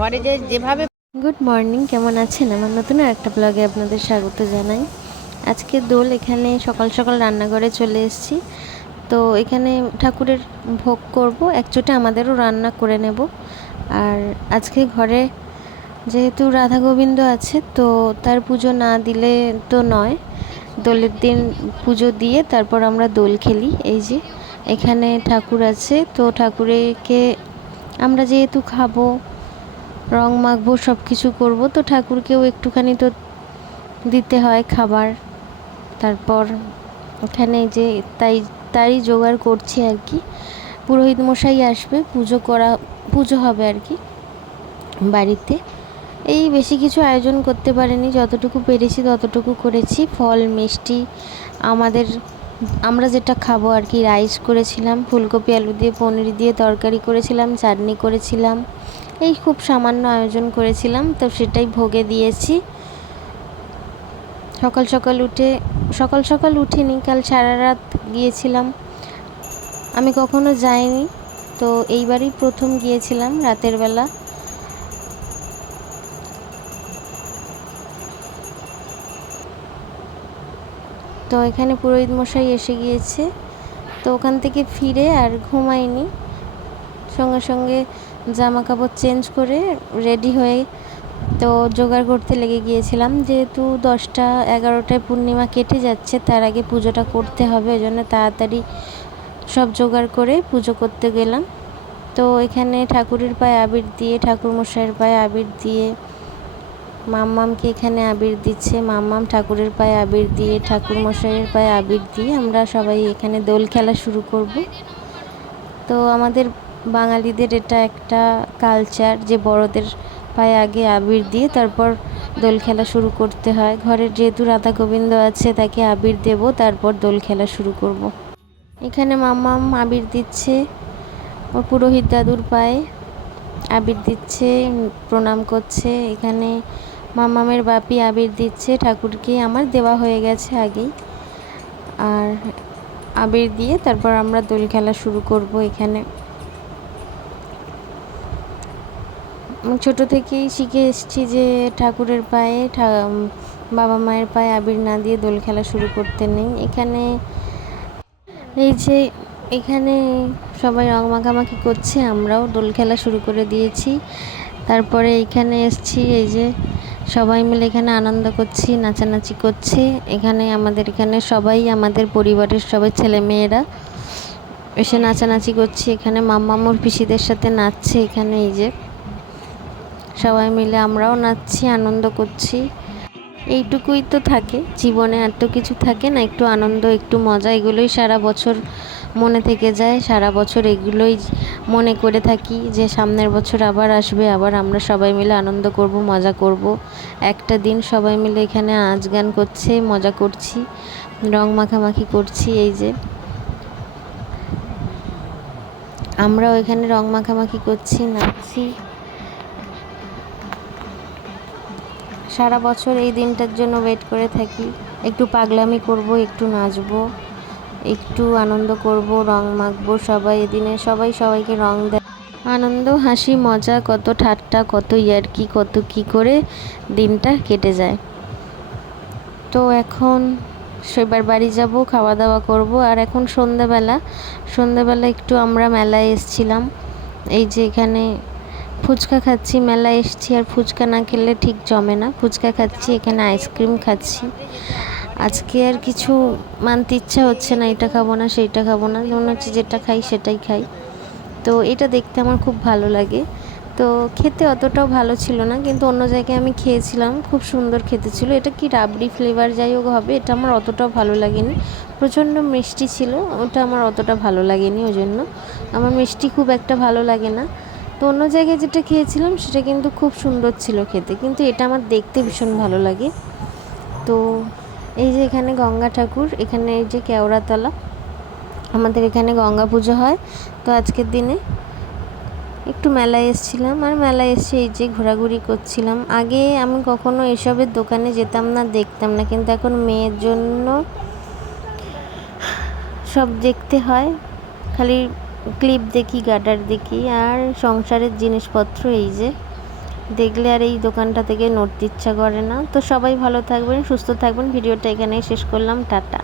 ঘরে যেভাবে। Good morning, কেমন আছেন? আমার নতুন একটা ব্লগে আপনাদের স্বাগত জানাই। আজকে দোল, এখানে সকাল সকাল রান্নাঘরে চলে এসেছি। তো এখানে ঠাকুরের ভোগ করব, একচোটে আমাদেরও রান্না করে নেব। আর আজকে ঘরে যেহেতু রাধা গোবিন্দ আছে, তো তার পুজো না দিলে তো নয়। দোলের দিন পুজো দিয়ে তারপর আমরা দোল খেলি। এই যে এখানে ঠাকুর আছে, তো ঠাকুরকে আমরা যেহেতু খাবো, রং মাখবো, সব কিছু করবো, তো ঠাকুরকেও একটুখানি তো দিতে হয় খাবার। তারপর এখানে যে তারই জোগাড় করছি আর কি। পুরোহিত মশাই আসবে, পুজো হবে আর কি বাড়িতে। এই বেশি কিছু আয়োজন করতে পারিনি, যতটুকু পেরেছি ততটুকু করেছি। ফল মিষ্টি, আমরা যেটা খাবো আর কি, রাইস করেছিলাম, ফুলকপি আলু দিয়ে পনির দিয়ে তরকারি করেছিলাম, চাটনি করেছিলাম, এই খুব সামান্য আয়োজন করেছিলাম। তো সেটাই ভোগে দিয়েছি। সকাল সকাল উঠিনি, কাল সারা রাত গিয়েছিলাম। আমি কখনো যাইনি, তো এইবারই প্রথম গিয়েছিলাম রাতের বেলা। তো এখানে পুরোহিত মশাই এসে গিয়েছে। তো ওখান থেকে ফিরে আর ঘুমাইনি, সঙ্গে সঙ্গে জামা কাপড় চেঞ্জ করে রেডি হয়ে তো জোগাড় করতে লেগে গিয়েছিলাম। যেহেতু 10টা-11টায় পূর্ণিমা কেটে যাচ্ছে, তার আগে পুজোটা করতে হবে, ওই জন্য তাড়াতাড়ি সব জোগাড় করে পুজো করতে গেলাম। তো এখানে ঠাকুরের পায়ে আবির দিয়ে, ঠাকুর মশাইয়ের পায়ে আবির দিয়ে, মাম্মামকে এখানে আবির দিচ্ছে, মাম্মাম ঠাকুরের পায়ে আবির দিয়ে, ঠাকুর মশাইয়ের পায়ে আবির দিয়ে আমরা সবাই এখানে দোল খেলা শুরু করব। তো আমাদের বাঙালিদের এটা একটা কালচার যে বড়দের পায়ে আগে আবির দিয়ে তারপর দোল খেলা শুরু করতে হয়। ঘরের যেহেতু রাধা গোবিন্দ আছে, তাকে আবির দেব, তারপর দোল খেলা শুরু করব। এখানে মাম্মাম আবির দিচ্ছে, ওর পুরোহিত দাদুর পায়ে আবির দিচ্ছে, প্রণাম করছে। এখানে মাম্মামের বাপি আবির দিচ্ছে ঠাকুরকে, আমার দেওয়া হয়ে গেছে আগেই। আর আবির দিয়ে তারপর আমরা দোল খেলা শুরু করব। এখানে ছোটো থেকেই শিখে এসেছি যে ঠাকুরের পায়ে, বাবা মায়ের পায়ে আবির না দিয়ে দোল খেলা শুরু করতে নেই। এখানে সবাই রং মাখামাখি করছে, আমরাও দোল খেলা শুরু করে দিয়েছি। তারপরে এখানে এসেছি, এই যে সবাই মিলে এখানে আনন্দ করছি, নাচানাচি করছে। আমাদের এখানে সবাই, আমাদের পরিবারের সবাই ছেলেমেয়েরা এসে নাচানাচি করছি। এখানে মাম্মামুর পিসিদের সাথে নাচছে। এখানে এই যে সবাই মিলে আমরাও নাচছি, আনন্দ করছি। এইটুকুই তো থাকে জীবনে, আর তো কিছু থাকে না। একটু আনন্দ, একটু মজা, এগুলোই সারা বছর মনে থেকে যায়। সারা বছর এগুলোই মনে করে থাকি যে সামনের বছর আবার আসবে, আবার আমরা সবাই মিলে আনন্দ করব, মজা করব। একটা দিন সবাই মিলে এখানে নাচ গান করছে, মজা করছি, রং মাখামাখি করছি। এই যে আমরাও এখানে রং মাখামাখি করছি, নাচছি। সারা বছর এই দিনটার জন্য ওয়েট করে থাকি। একটু পাগলামি করব, একটু নাচবো, একটু আনন্দ করব, রং মাখবো। সবাই এদিনে সবাইকে রং দেয়, আনন্দ, হাসি, মজা, কত ঠাট্টা, কত ইয়ার্কি, কত কী করে দিনটা কেটে যায়। তো এখন সেবার বাড়ি যাব, খাওয়া দাওয়া করব। আর এখন সন্ধ্যাবেলা একটু আমরা মেলায় এসেছিলাম। এই যে এখানে ফুচকা খাচ্ছি, মেলায় এসেছি আর ফুচকা না খেলে ঠিক জমে না। ফুচকা খাচ্ছি, এখানে আইসক্রিম খাচ্ছি। আজকে আর কিছু মানতে ইচ্ছা হচ্ছে না, এটা খাবো না সেইটা খাবো না, মনে হচ্ছে যেটা খাই সেটাই খাই। তো এটা দেখতে আমার খুব ভালো লাগে। তো খেতে অতটাও ভালো ছিল না, কিন্তু অন্য জায়গায় আমি খেয়েছিলাম, খুব সুন্দর খেতে ছিল। এটা কি রাবড়ি ফ্লেভার যাই হোক হবে, এটা আমার অতটাও ভালো লাগেনি। প্রচণ্ড মিষ্টি ছিল, ওটা আমার অতটা ভালো লাগেনি। ওই জন্য আমার মিষ্টি খুব একটা ভালো লাগে না। তো অন্য জায়গায় যেটা খেয়েছিলাম সেটা কিন্তু খুব সুন্দর ছিল খেতে, কিন্তু এটা আমার দেখতে ভীষণ ভালো লাগে। তো এই যে এখানে গঙ্গা ঠাকুর, এখানে এই যে কেওড়াতলা, আমাদের এখানে গঙ্গা পুজো হয়। তো আজকের দিনে একটু মেলায় এসেছিলাম, আর মেলায় এসে এই যে ঘোরাঘুরি করছিলাম। আগে আমি কখনো এসবের দোকানে যেতাম না, দেখতাম না, কিন্তু এখন মেয়ের জন্য সব দেখতে হয়। খালি ক্লিপ দেখি, গার্ডার দেখি, আর সংসারের জিনিসপত্র এই যে দেখলে আর এই দোকানটা থেকে নড়তে ইচ্ছা করে না। তো সবাই ভালো থাকবেন, সুস্থ থাকবেন। ভিডিওটা এখানেই শেষ করলাম, টাটা।